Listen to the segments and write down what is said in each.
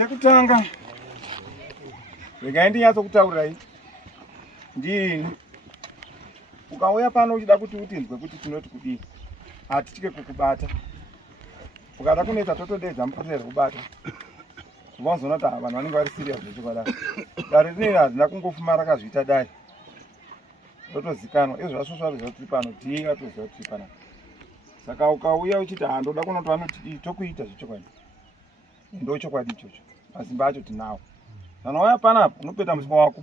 Chekutanga regai ndinyatso kutaurirai ndini ukauya pano uchida kuti utinzwe kuti tinoti kudii hatitye kukubata ukada kunoita totodedza mupotera kubata uvazoona kuti vanhu vanenge vari serious zvechokwadi dare rineri hazina kungofuma rakazviita dare rotozikanwa izvo zvacho zvaziva tiri pano tii atoziva tiri pana saka ukauya uchiti handoda kunoti vanoti tokuita zvechokwadi ndo chokwadi ichocho masimba acho tinawo kana waya panapa unopeta musima wako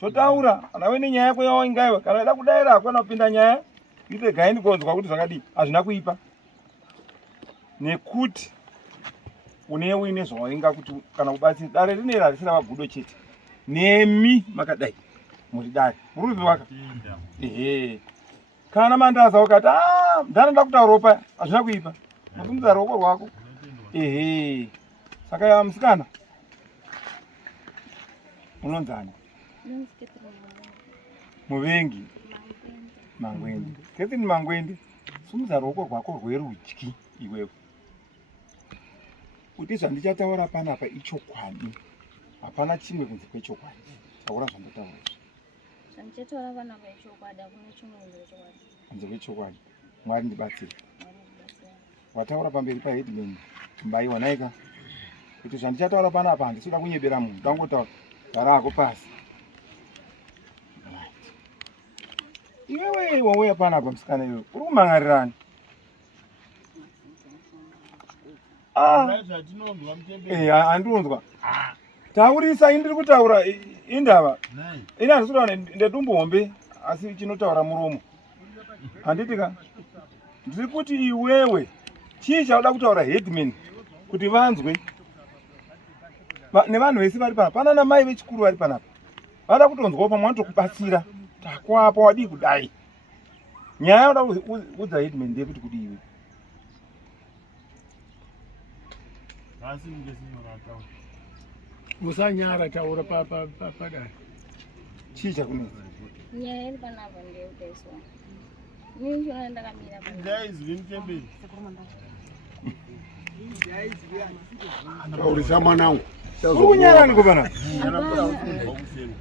totaura nawe nenyaya yako yawaingaiwa kana ida kudaira hakuna kupinda nyaya iregai ndikonzwa kuti zvakadii hazvina kuipa nekuti uine zvawainga kuti kana kubatsira dare rineri harisina magudo chete nemi makadai muri dare muri kuzvivaka kana mandaza ukati ndanoda kutaura paya hazvina kuipa mutumidza ruoko rwako saka musikana unonzani muvengi mangwende ketini mangwende sumudza ruoko rwako rwerudyi iwewe kuti zvandichataura panapa ichokwadi hapana chimwe kunze kwechokwadi taura zvandotaura kunze kwechokwadi mwari ndibatsire wataura pamberi paheadman mbaiwa naika kuti zvandichataura panapa handisida kunyebera munhu tangotaura gara ako pasi iwewe wauya panapa musikana iwewe uri kumangarirani handinonzwa taurisa indiri kutaura indava ini handisodana ndedumbu hombe asi chinotaura muromo handitika ndiri kuti iwewe chii chauda kutaura headman kuti vanzwe nevanhu vese vari panapa pana namai vechikuru vari panapa vada kutonzwawo pamwe vanotokubatsira takwapa wadii kudai nyaya yoda udza headman ndeyekuti kudiwe musanyara taura padare chii chakunetsa nyaya iri panapa ndeyekudaiswa ini chona ndakamira taurisa mwanangu uri kunyarani kopana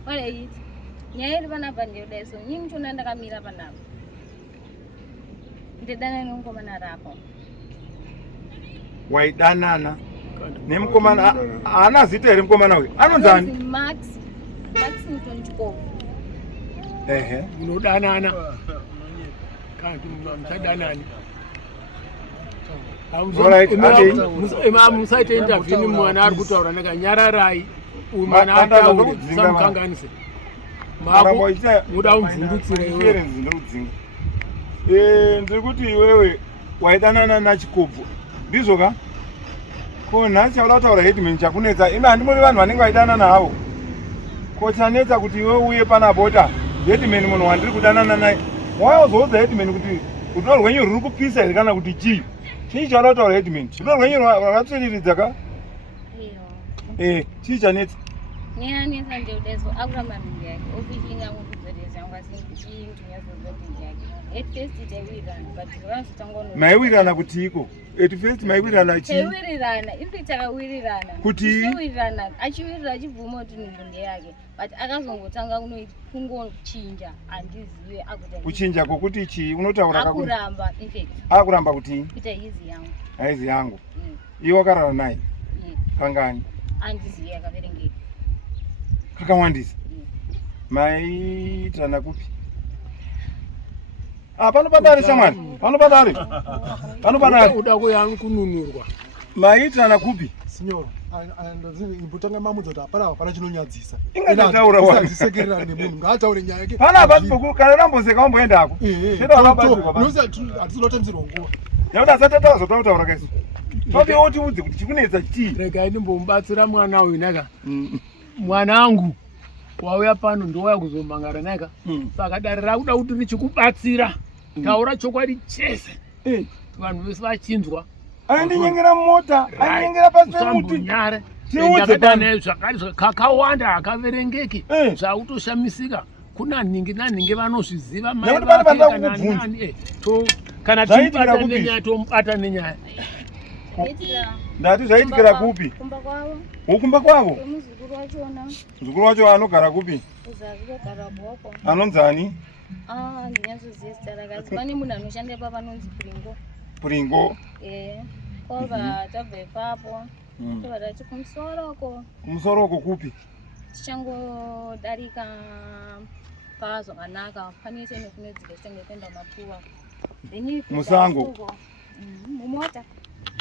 oleit nyaya iri panapa ndeyekudaiswa nyini chona ndakamira panapa ndedana nemukomana rapo waidanana nemukomana haana zita here mukomana uyu anonzani max mutonchikovo munodanana kanti musadanani musaite interview mwana ari kutaura nekanyararai uyu mwana ataure musamukanganise mako muda kumuvhundutsira iwewe ndiri kuti iwewe waidanana nachikobvu ndizvo ka ko nhasi chauda kutaura headman chakunetsa imi handimuri vanhu vanenge vaidanana havo ko chanetsa kuti iwe uye panapota headman munhu wandiri kudanana naye wayozoudza headman kuti rudo rwenyu ruri kupisa here kana kuti chii chii chauda kutaura headman rudo rwenyu rwakatsviriridza ka chii chanetsa neyanetsa ndeudeso akuramba mhingi yake ofishinga mukuzoreza ngwasinchiintunyazozopingi yake at first taiwirirana but vanazvitangono maiwirirana kuti iko at first maiwirirana chii taiwirirana ipi takawirirana kuti wirirana achiwirira achibvuma kuti nhingo ndeyake but akazongotanga kungochinja handizive kuchinja kwokuti chii unotaura akuramba infact akuramba kuti kuita hizi yangu haizi yangu iwe wakarara naye kangani handizive akaverengeka kakawandisa maitirana kupi panopadare shamwani panopadare uda kuyani kununurwa maitirana kupi signora imbotanga mamudza kuti hapana hapana chinonyadzisa ingataura wandisekerera nemunhu ngaataure nyaya yake panapa kana ramboseka wamboendako hatizotemzirwa nguva yakuti asatata azotaura kaiso todewo tiudze kuti chikunetsa chii regai ndimbomubatsira mwana uyu naka mwanangu wauya pano ndowaya kuzomangara naika saka dare rakuda kuti richikubatsira taura chokwadi chese vanhu vese vachinzwa aindinyengera mumota aindinyengera pasi pemuti nyare ndakadane zvakari kakawanda hakaverengeki zvautoshamisika kuna nhingi nanhingi vanozviziva mai vake kana nani kana timbata nenyaya tomubata nenyaya Ndati zvaitikira kupi? Kumba kwavo. Ukumba kwavo? Muzukuru wachona. Muzukuru wacho anogara kupi? Kuzazi kogara bwoko. Anonzani? Ndinyazoziva zita rake. Pane munhu anoshanda ipapo anonzi Puringo. Puringo? Kwava tabva ipapo. Tobva tati kumusoroko. Kumusoroko kupi? Tichangodarika pazvakanaka. Pane chene kunodzika tichange kuenda Mapuwa. Musango? Mumota.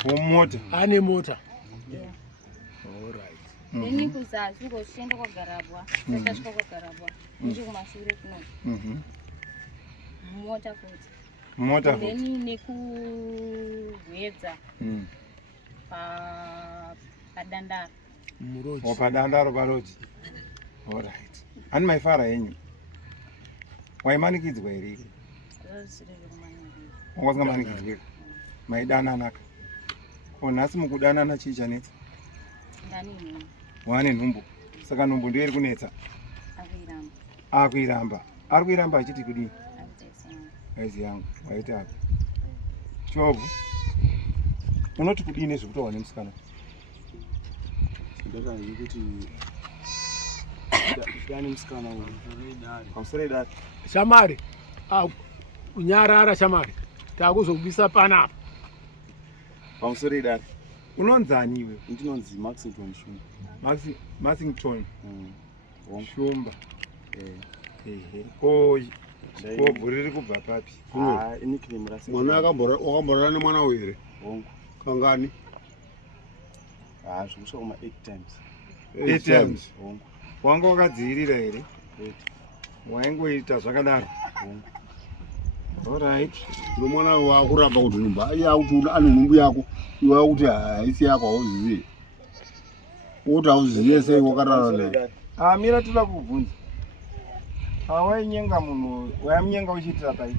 Mumota? Ane mota? Yeah. Alright. Then kuzazi uko tichienda kwagarabwa. Tasvika kwagarabwa. Nechekumashure kuno. Mumota futi. Mumota futi. Then nekuhwedza. Padandara. Muroji. Padandaro paroti. Alright. Ani maifara yenyu? Waimanikidzwa here? Wanga manikidzwa. Maidananaka. Nhasi mukudanana chii chanetsa? Wane nhumbu. Saka nhumbu ndiyo iri kunetsa. Akuiramba. Ari kuiramba achiti kudini? Aizi yangu. Waiti apa? Chovu. Unoti kudini zvekutaura nemusikana? Ndakazvi kuti ndani musikana uyu. Pamusoro edare. Shamari. Kunyarara shamari. Takuzobvisa panapa. Pamusoro edare. Unonzani iwe? Ndinonzi Maxington Shumba. Maxington Shumba. Ko bhuri riri kubva papi? Nickname rase. Mwana wakamborana nemwana uyu here? Hongu. Kangani? Zvikusvika kuma 8 times. 8 times? Hongu. Wanga wakadzivirira here? 8. Waingoita zvakadaro? Hongu. Alright. Uno mwana wakuramba kuti nhumbu yakuti ane nhumbu yako iwe wakuti haisi yako hauzivi. Kuti hauzivi sei wakarara naye. Mira toda kuvhunza. Wainyenga munhu, waimunyenga uchiitira pai?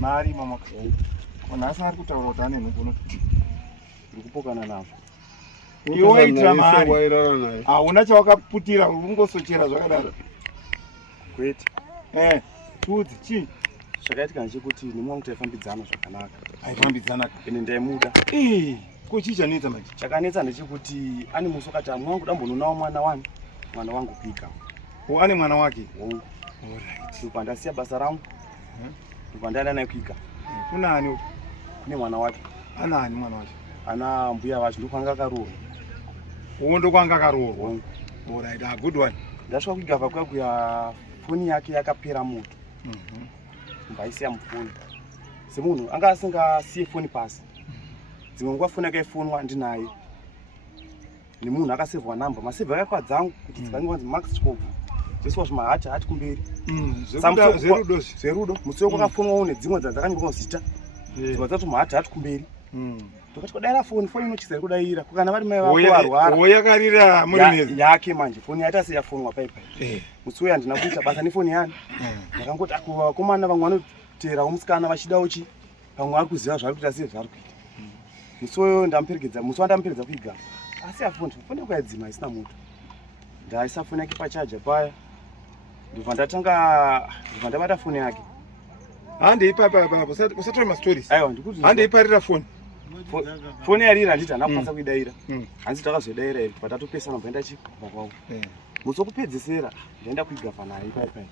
Mari momaka. Nhasi ari kutaura kuti ane nhumbu unoti Ndikupokana nazvo. iwe waitira mari. Hauna chawakaputira ungosochera zvakadaro. Kwete. Tudzi chii? Zvakaitika ndechekuti nemwangu taifambidzana zvakanaka. Aifambidzana ende ndaimuda. Ko chii chanetsa manje? Chakanetsa ndechekuti ane musi wakati mwangu dambononawo mwana wangu kuika. Ane mwana wake? Alright. Ndobva ndasiya basa rangu. Ndobva ndaenda naye kuika. Kuna ani? Kune mwana wake. Ana ani mwana wacho? Ana mbuya vacho ndokwanga akaroorwa. Ndokwanga akaroorwa? Alright, good one. Ndasvika kuigavha kwakuya foni yake yakapera moto. Mbaisiya mufoni. Semunhu anga asingasiye foni pasi. Dzimwe nguva foni yake ifonwa ndinaye. Nemunhu akasevhwa namba. Masevha yakwa dzangu kuti dzikanzi Max Chikopu. Dzeswa zvimahati hati kumberi. Zverudo. Musoro kwakafonwawo nedzimwe dzandakanyorwa zita. Dzimwe dzacho mahati hati kumberi. Ndokati kudaira foni inochisa iri kudaira. Kana vari mai vako varwara. Yakarira murinezi yake manje foni yaita seyafonwa paipai. Musi uya handina kuita basa nefoni yani. Ndakangoti vakomana vamwe vanotera vomusikana vachidawo chi. Vamwe vari kuziva zvari kuita sei zvari kuita. Musi uyo wandamuperedza kuigava. Asi foni yako yadzima isina moto. Ndaisa foni yake pachaja paya. Ndobva ndabata foni yake. Usatora mastories. Aiwa ndikuti handeiparira foni. Foni yarira handiti handakwanisa kuidaira. Hanzi takazodaira here patatopesana bva ndachibva kwavo. Musi wokupedzisira ndaenda kuigavha naye paipai.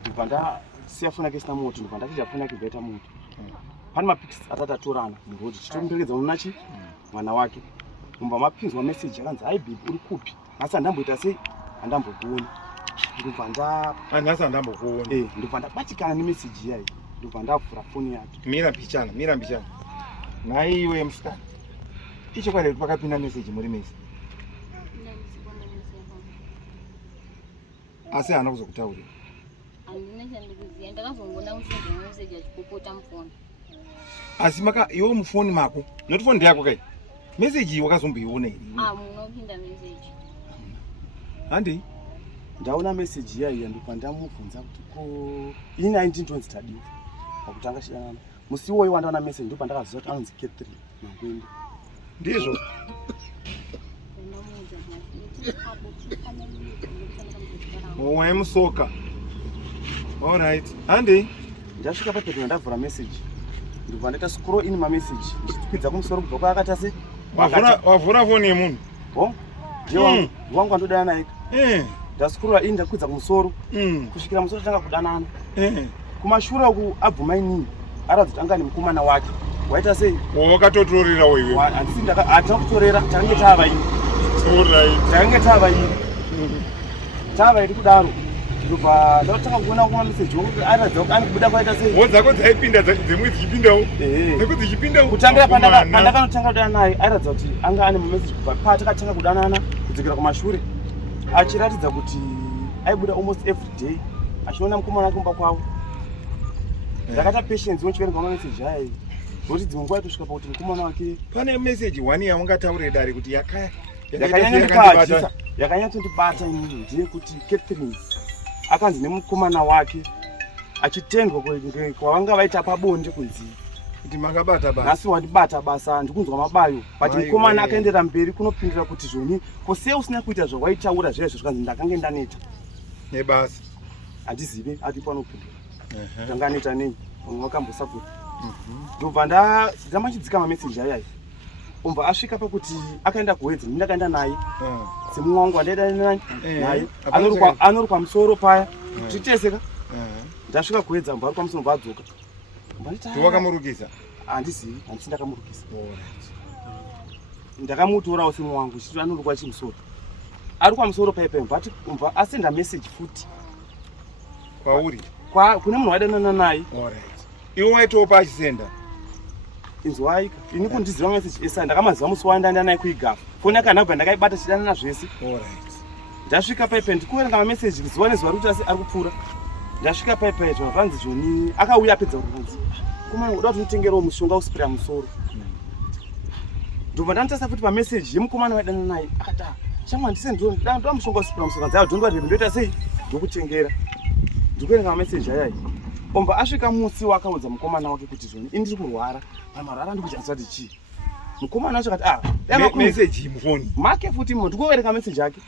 Ndobva ndasiya foni yake isina moto. Ndobva ndachidya foni yake bvaita moto. Pane mapics atatatorana murodhi chitomupengedza unonachi mwana wake. Mumba mapinzwa message yakanzi hai babe uri kupi? Nhasi handamboita sei? Handambokuona. Ndobva nhasi handambokuona. Ndobva ndabatikana nemessage iyayi. Ndobva ndavhura foni yake. Mira mbichana. Nhai iwe musikana. Ichokwadi kuti pakapinda message muri mese. Asi haana kuzokutaurira. Handina chandikuziva. Ndakazongoona kusendwa message achipopota mufoni. Asi iwe mufoni mako. Noti foni ndeyako kai. Message iyi wakazomboiona here? Munopinda message. Handei? Ndaona message iyayi ndobva ndamubvunza kuti ko ini aindintonzi tadiwa. Pakutanga chidanana. Musi iwoyo wandaona message ndobva ndakaziva kuti anonzi K3 Mangwende. Ndizvo? Waimusoka. Alright. Handei? Ndasvika papedo ndavhura message. ndibva ndaita scroll in mamessage ndichikwidza kumusoro kubva kwaakata sei wavhura foni yemunhu ndiye wangu andodana naye ndascrolla ini ndakwidza kumusoro kusvikira musoro tanga kudanana kumashure uku abvuma inini aradza kuti anga nemukomana wake waita sei wakatotorera wewe handisi hatina kutorera takange tava iri kudaro ndobva ndakatanga kuona kuma meseji wokuti aradza kuti ani kubuda kwaita sei wo dzako dzaipinda dzimwe dzichipindawo dzako dzichipindawo kutangira pandakanotanga kudana naye aradza kuti anga ane mumeseji kubva patakatanga kudanana kudzokera kumashure achiratidza kuti aibuda almost every day achinoona mukomana wake kumba kwavo ndakata patience wochiverenga mameseji aya nokuti dzimwe nguva itosvika pakuti mukomana wake pane meseji 1 yaungataure dare kuti yakanyatsondibata inini ndeyekuti Catherine akanzi nemukomana wake achitendwa kwavanga vaita pabonde kunzi kuti makabata basa nhasi wandibata basa ndikunzwa mabayo but mukomana akaendera mberi kunopindira kuti zvoni kose usina kuita zvawaitaura zvaizvo zvikanzi ndakange ndaneta nebasa handizive ati panopindira tanga aneta nei wakambosapota ndobva ndamachidzika mameseji ayayi obva asvika pakuti akaenda kuwedzi ndini ndakaenda naye semumwe wangu wandaida naye anori pamusoro paya titeseka ndasvika kuwedzi amba ari pamusoro bva adzoka wakamurukisa handizivi handisi ndakamurukisa ndakamutorawo semumwe wangu chiti anorukwa chimusoro ari kwamusoro paipai mbva asenda meseji futi kwauri kune munhu waidanana naye iwe waitowo paachisenda inzwaika ini kundiziva meseji esa ndakamaziva musi wandaenda naye kuigafa foni yakanhabva ndakaibata chidanana zvese ndasvika paipai ndikuverenga mameseji zuva nezuva rikuti asi ari kupfuura ndasvika paipai zvavanzi zvoni akauya apedza kunzi komana uda kuti nditengerawo mushonga usipira musoro ndobva ndanotasa futi pameseji yemukomana waidana naye akati shamwa ndise ndoda mushonga usipira musoro kanzi ndondoati ndoita sei ndokutengera ndikuverenga mameseji ayayi obva asvika musi wakaudza mukomana wake kuti zvoni ini ndiri kurwara pamarara ndikuchaniswa kuti chii mukomana wacho akati meseji mufoni make futi ndikuverenga meseji ake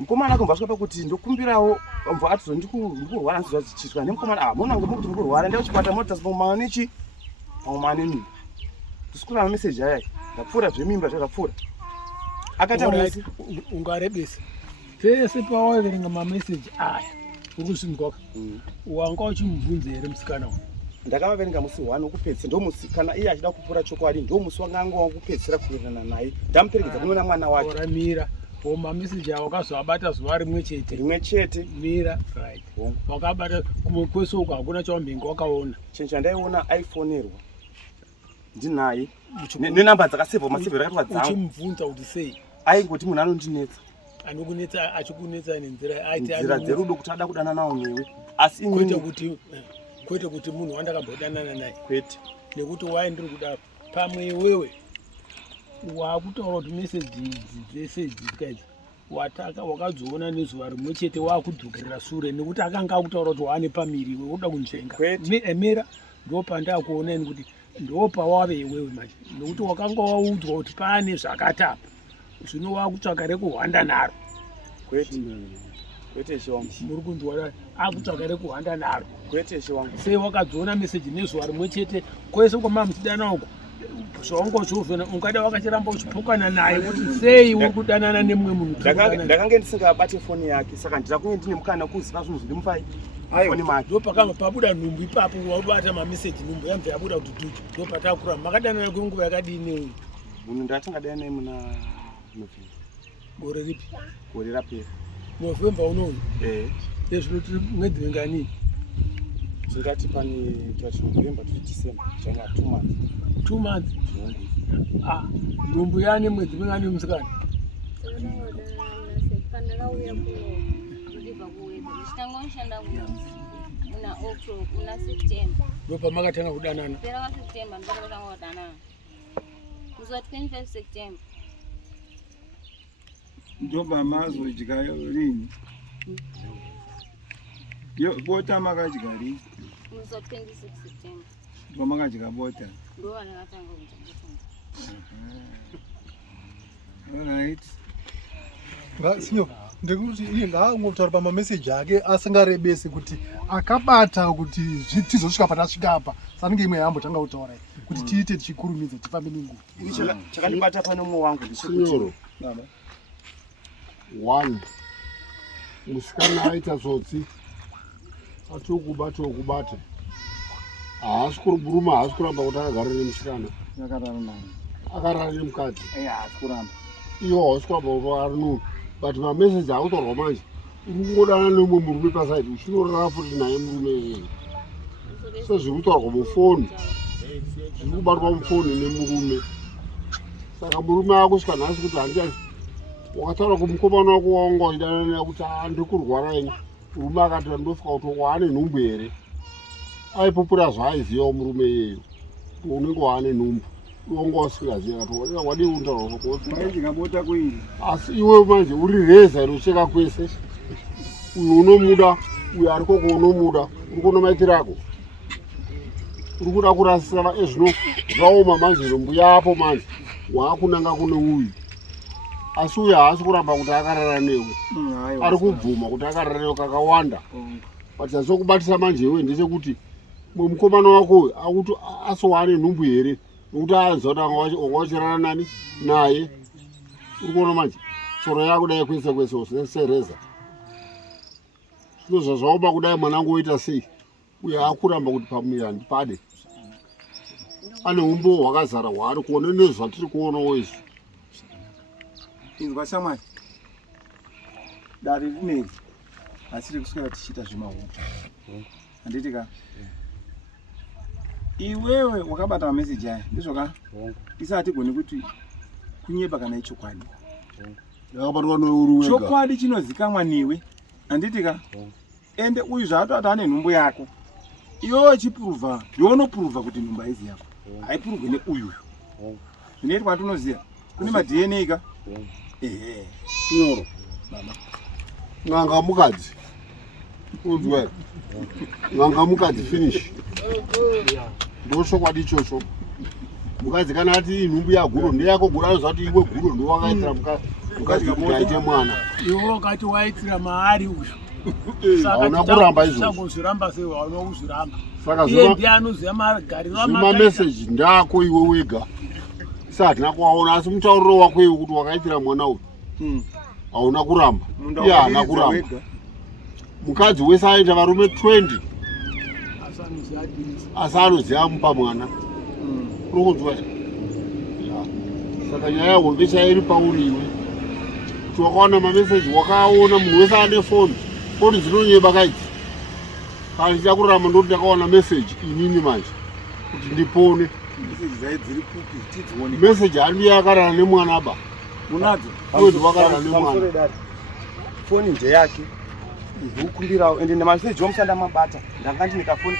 mukomana wake mbasvika pakuti ndokumbirawo obva ati ndikurwara ndizwa chichitwa nemukomana munange mukuti ndikurwara ndea kuchipata motasipamumana nechi pamumana nemimba ndisikura mameseji ayayi ndapfuura zvemimba zvakapfuura akaita musi ungarebesa pese pawaverenga mameseji aya urikuzvinzwaka wanga uchimubvunza here musikana uyu ndakavaverenga musi 1 wokupedzisira ndomusi kana iye achida kupfuura chokwadi ndomusi wanganga wakupedzisira kuverana naye ndamuperekedza kunoona mwana wake oramira mameseji awo wakazoabata zuva rimwe chete mira right wakabata kumwe kwese uko hakuna chawambenge wakaona chinhu chandaiona aifonerwa ndinaye nenamba dzakasevhwa masevhero akatwa dzangu uchimubvunza kuti sei aingoti munhu anondinetsa anokunetsa achikunetsa nenzira dzerudo kuti ada kudana nawo newe asi kwete kuti munhu wandakambodanana naye kwete nekuti waindiri kuda pamwe iwewe wakutaura kuti meseji dzese idzi wakazoona nezuva rimwe chete wakudzokerera sure nekuti akanga akutaura kuti waane pamiri iwe uda kunzvenga emera ndopandakuona ini kuti ndopawave iwewe manje nekuti wakanga waudzwa kuti paane zvakatapa zvino wakutsvaka rekuhwanda naro kwete shiwangu muri kunzwa akutsvaka rekuhwanda naro kwete shiwangu sei wakadziona meseji nezuva rimwe chete kwese kwamamuchidana uko zvawangozvovhena ungada wakachiramba uchipokana naye kuti sei uri kudanana nemumwe munhu ndakange ndisingabate foni yake saka ndira kunge ndine mukana kuziva zvinhu zviri mupai foni make ndopakanga pabuda nhumbu ipapo wabata mameseji nhumbu yamve yabuda kuti dutu ndopatakura makadanana kwenguva yakadini munhu ndatingadana naye muna November. Gore ripi? Gore rapera. November unono? Zvinoti mwedzi wengani? Tingati pani twachi November to December, changa 2 months. 2 months? Nhumbu yani mwedzi wengani musikana? Pandakauya kuliva kuwedza ndichitanga kushanda muna October, muna September. Ndopamakatanga kudanana? Pera wa September ndopakatanga kudanana. Kuza 25 September. Ndoba mazodya lini? Bota makadya lini? Kuza 26 September. Ndomakadya bota? Ndo anakatanga kudya bota. All right. Senhor. ndekuti iye ngaangotaura pamameseji ake asingarebesi kuti akabata kuti tizosvika patasvika apa sanenge imwe yambotanga kutaura kuti tiite tichikurumidza tifambe nenguva. Chakandibata pane mumwe wangu Signoro. 1 musikana aita tsotsi atokubata haasi kurumba haasi kuramba kuti akagara nemusikana akarara nemukadzi iwo haasi kuramba kuti arinu but mameseji akutorwa manje uri kungodana nemumwe murume pasaidi uchinorara futi naye murume iyeye sezviri kutaurwa mufoni zviri kubatwa mufoni nemurume saka murume akusvika nhasi kuti handiani wakataura kumukomana wako waunga waidana naye kuti ndiri kurwara ini murume akati ndofika kuti waane nhumbu here aipupura zvaaizivawo murume iyeyo unenge waane nhumbu iwonga wasingazivi akati wadii untaura asi iwe manje uri reza inocheka kwese uyu unomuda uyu ari koko unomuda uri kuona maitirako uri kuda kurasisa ezvino zvaoma manje nhumbu yapo manje waakunanga kune uyu asi uyu haasi kuramba kuti akarara newe ari kubvuma kuti akarara newe kakawanda but azokubatisa manje iwe ndechekuti mukomana wako uyu akuti asowane nhumbu here nokuti anza kuti anga wachirara nani naye uri kuona manje tsoro yako dai kwese kwese sereza zvino zvazvaoma kudai mwanangu woita sei uye akuramba kuti pamuviri handipade ane umbo hwakazara hwaari kuona nezvatiri kuonawo izvi. Inzwa shamwari dari rineri asiri kuswera tichiita zvemahungu handiti ka iwewe wakabata mameseji aya ndizvoka isati goni kuti kunyeba kana ichokwadi yakabatwa neuri wega chokwadi chinozikamwa newe handiti ka ende uyu zvaatoti ane nhumbu yako iwewe chipuruvha ndionopuruvha kuti nhumbu haizi yako haipuruvhe neuyuyu zvinoitwa atunoziva kune madna ka Signoro n'anga mukadzi uzwe n'anga mukadzi finish ndochokwadi ichocho mukadzi kana ati inhumbu yaguro ndeyako guro anoziva kuti iwe guro ndowakaitira mukadzi kuti aite mwana iwe wakati waitira maari uyu hauna kuramba izvozvo sagozviramba sei waunozviramba saka iye ndiye anoziva magariro zvimameseji ndako iwe wega hatina kuwaona asi mutauriro wako iwe kuti wakaitira mwana uyu hauna kuramba iye haana kuramba mukadzi wese aita varume 20 asi anoziva mupa mwana uri kunzwa saka nyaya yehombe chairi pauri iwe kuti wakaona mameseji wakaona munhu wese ane foni dzinonyeba kaidzi kana ndichida kurarama ndoti ndakaona meseji inini manje kuti ndipone meseji handiye akarara nemwana ba unadzo uyu wakarara nemwana foni ndeyake ndikukumbirawo ende nemameseji omusanda mabata ndanga ndine kafoni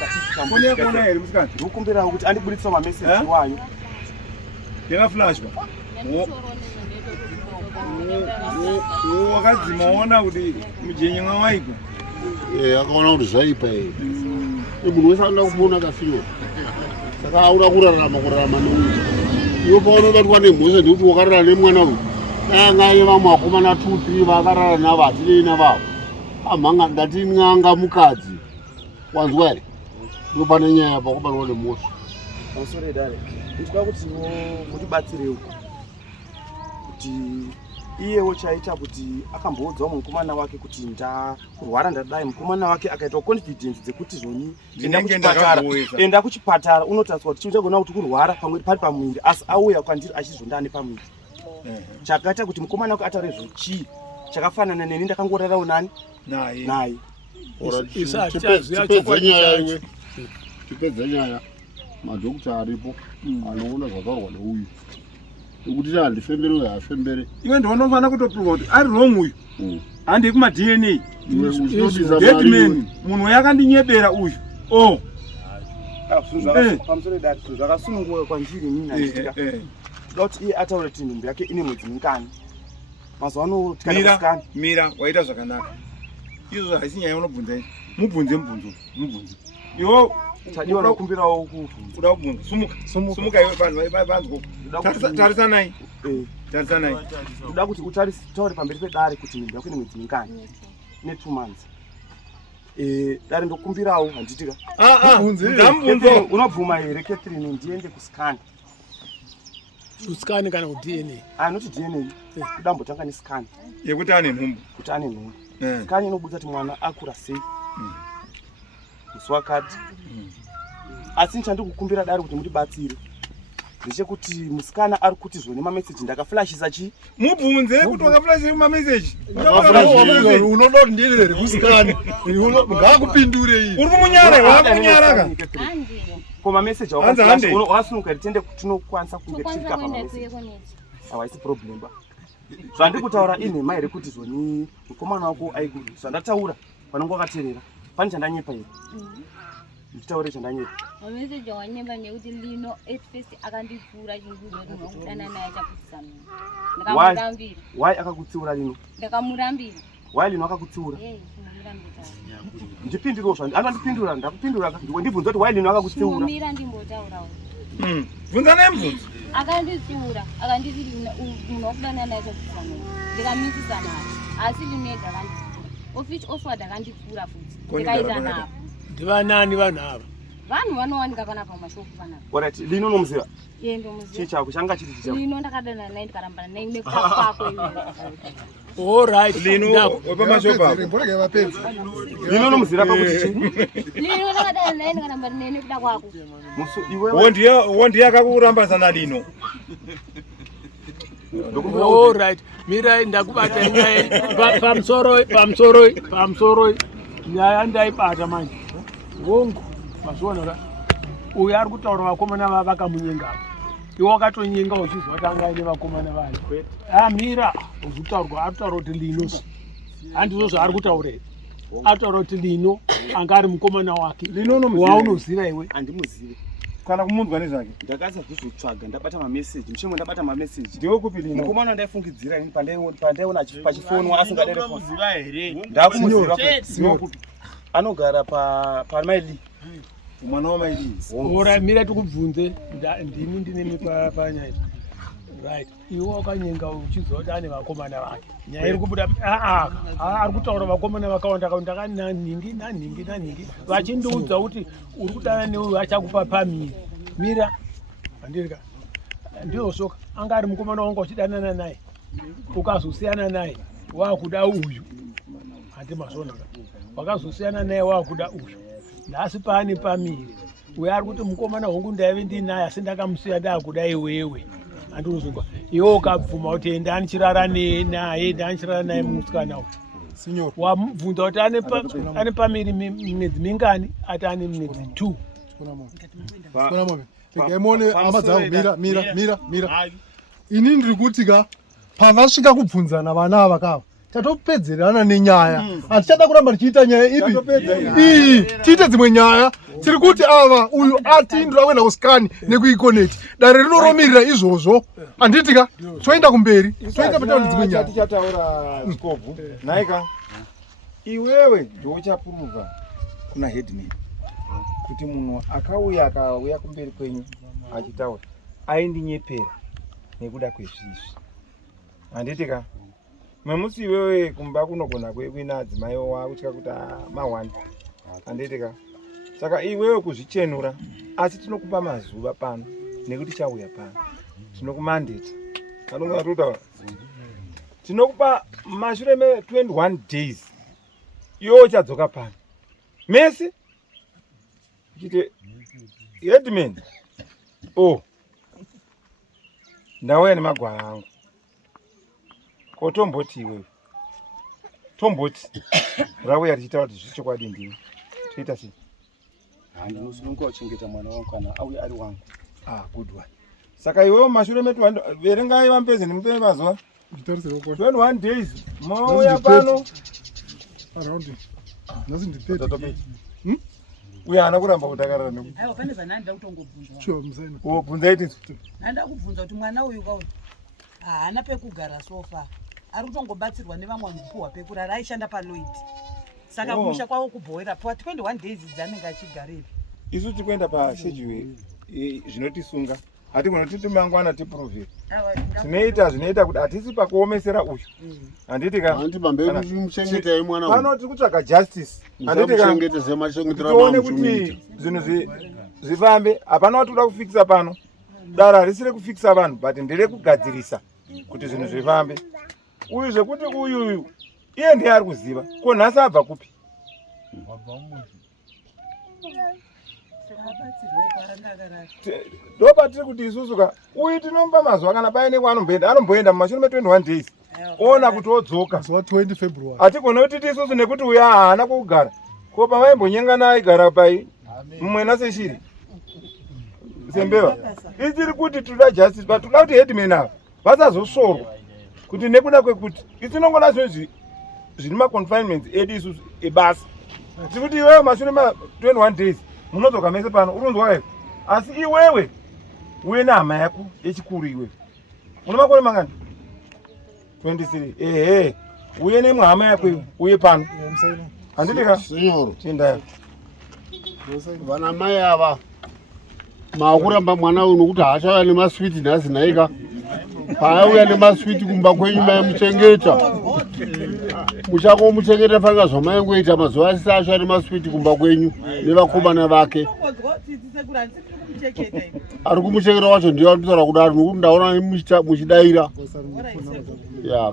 foni yakona here musikana ndikukumbirawo kuti andibuditsa mameseji wayo yakaflashwa wakadzimaona kuti mujenyi mwawaibva akaona kuti zvaipa ii munhu wese anoda kumuona kafinywa saka auda kurarama neuyu iwe paunobatwa nemhosva ndekuti wakarara nemwana uyu danganye vamwe vakomana 2-3 vakarara navo hatinei navavo amhanga ndati n'anga mukadzi wanzwa here ndo pane nyaya pakubatwa nemhosva masore dare nditwa kuti mutibatsirewo kuti iyewo chaita kuti akamboudzawo mukomana wake kuti ndakurwara ndadai mukomana wake akaita confidence dzekuti zvoni enda kuchipatara unotariswa kuti chinochagona kuti kurwara pamwe pari pamwiri asi auya kwandiri achizondane pamwiri chakaita kuti mukomana wake atare zvochii chakafanana neni ndakangorarawo nani naye tipedze nyaya madhokita aripo anoona zvataurwa neuyu ukuti handifembere uyu haafembere iwe ndinofanira kutoprova kuti ari wrong uyu handei kumadna deadman munhu yakandinyebera uyu pamusoro dati zvakasununguwa kwanjiri nini handitika toda kuti iye ataure kuti nhumbu yake ine mwedzi mingani mazuva ano tikaasikana mira waita zvakanaka izvo haisi nyaya unobvunza mubvunze iwo Chadiwa nokumbirawo kuti uda kubvunza sumuka iwe vanhu tarisanai tarisanai uda kuti utaure pamberi pedare kuti ndinda kuine mwedzi mingani ne2 months dare ndokumbirawo handitika ndambunzo unobvuma here Catherine ndiende kuscan kusikani kana kudna noti DNA kudambotanga nescan yekuti ane nhumbu kuti ane nhumbu scan inobudza kuti mwana akura sei musi wakati asi nichandikukumbira dare kuti mutibatsire ndechekuti musikana ari kuti zvone mameseji ndakaflashisa chi mubvunze kuti wakaflashisa mameseji unodoti ndini here kusikani ngaakupindure iyi uri kumunyara wakunyaraka koma meseji wakasununga ritende tinokwanisa kunge tichika pamameseji haisi problem ba zvandikutaura inhema here kuti zvoni mukomana wako zvandataura panonge wakateerera pane chandanyepa here nditaure chandanyepa mameseji awanyemba nekuti lino at first akandipfuura chingudo ndinokudana naye chakutisana ndakamurambira why akakutsiura lino ndakamurambira why lino akakutsiura ndipindiro zvandipindura ndakupindura ndibvunza kuti why lino akakutsiura mira ndimbotaurawo bvunza nemubvunzo akanditsiura akanditi unokudana naye chakutisana ndikamisisa naye asi lino ega akandipfuura office oswald akandipfuura futi ndikaita napo ndivanani vanhu ava vanhu vanowanika panapa pamashopu panapa orati lino nomuziva iye ndomuziva chii chako changa chiri chichako lino ndakadana naye ndikarambana naye nekuta kwako allright lino wepamashopu apo lino nomuziva pakuti chii lino ndakadana naye ndikarambana naye nekuda kwako wondiye akakurambazana lino allright mirai ndakubata nyaya pamusoro nyaya ndaibata manje wongo mazvionaka uyu ari kutaura vakomana vava vakamunyengapo iwe wakatonyenga uchizwa kuti anga aine vakomana vayo amira uzitaurwa ari kutaura kuti lino handizvo zvaari kutaura here ari kutaura kuti lino anga ari mukomana wake waunoziva iwe handimuzivi kana kumunzwa nezvake ndakasazvizotsvaga ndabata mameseji muchemo ndabata mameseji ndiwe kupi lino mukomana ndaifungidzira ini pandaiona pachifonwa asingamuziva here ndakumuziva anogara pamaili mwana wamaili ora mira tikubvunze ndini ndinemi panyaya right iwe wakanyenga uchiziva kuti ane vakomana vake nyaya iri kubuda ari kutaura vakomana vakawanda nanhingi vachindiudza kuti uri kudana neuyu achakupa pamiri mira handirika ndiosoka anga ari mukomana wanga uchidanana naye ukazosiyana naye waakuda uyu handimazvonaka wakazosiyana naye waakuda uyu ndasi paani pamiri uye ari kuti mukomana hongu ndaive ndinaye asi ndakamusiya ndaakuda iwewe handinozvingwa iwe ukabvuma kuti ende anichirara naye ndanichirara naye musikana uyu wamubvunza kuti ane pamiri mwedzi mingani ati ane mwedzi 2 regaimone hama dzangu mira ini ndiri kuti ka pavasvika kubvunzana vana ava kava tatopedzerana nenyaya hatichada kuramba tichiita nyaya ipi iyi tiite dzimwe nyaya tiri kuti ava uyu atindura kuenda kusikani nekuikoneti dare rinoromirira izvozvo handitika toenda kumberi toenda pataura dzimwe nyaya tichataura skobvu naika iwewe ndouchapuruva kuna headman kuti munhu akauya kumberi kwenyu achitaura aindinyepera nekuda kwezvizvi handitika memusi iwewe kumba kunogona kwewina adzimai wakutya kuti ma1 handitika saka iwewe kuzvichenura asi tinokupa mazuva pano nekuti chauya pano tinokumandeta anonga totaura tinokupa mashure me21 days iwe uchadzoka pano mesi chite headman ndauya nemagwara angu ko tomboti iwewe tomboti rauya tichitaura kuti zvichokwadi ndiwe toita sei handinosununga uchengeta mwana wangu kana auya ari wangu good one saka iwewe mashure me21 verengai vamupeze ndimupe mazuva 21 days mauya pano uye haana kuramba kutakarara aiwa pane zvananda kutongobvunza bvunzai tisu nanda kubvunza kuti mwana uyu kauyu haana pekugara sofa ari kutongobatsirwa nevamwe vanopuhwa pekurara aishanda paloid saka kumusha kwavo kubhoera pa 21 days dzanenge achigarepi isu tikuenda pashedule zvinotisunga hatigona titi mangwana tiprovhera zvinoita kuti hatisi pakuomesera uyu handiti pano tiri kutsvaga justice handitione kuti zvinhu zvifambe. hapana wati uda kufikisa pano, daro harisiri kufikisa vanhu but ndere kugadzirisa kuti zvinhu zvifambe. Uyu zvekuti uyu iye ndiye ari kuziva ko nhasi abva kupi. ndo patiri kuti isusuka uyu tinomba mazuva kana paine kwanomboenda mumashure me21 days ona kuti odzoka zuva 20 February. hatigona kuti tisusu nekuti uyu haana kugara ko pavaimbonyengana aigara pai mumwena seshiri sembeva. ichiri kuti tinoda justice but toda kuti headman ava vasazosorwa kuti nekuda kwekuti itinongona zvino zviri maconfinements edu isusu ebasa tikuti iwewe mashure ma21 days munodzoka mese pano urunzwa here. asi iwewe uye nehama yako yechikuru iwewe una makore mangani 23. ehe uye nemwahama yako uye pano handitika chinda vana mai ava maakuramba mwana uyu nokuti haachauya nemaswiti nhasi nhaika paauya nemaswiti kumba kwenyu maimuchengeta muchangomuchengeta fanga zvamaingoita mazuva asisi acho nemaswiti kumba kwenyu nevakomana vake. ari kumuchengeta wacho ndiye anotaura kudaro nokuti ndaona muchidaira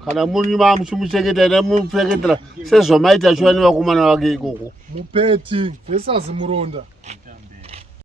kana muri muchimuchengeta ina mupfeketera sezvamaita achiva nevakomana vake ikoko. Mupeti Vesazi Muronda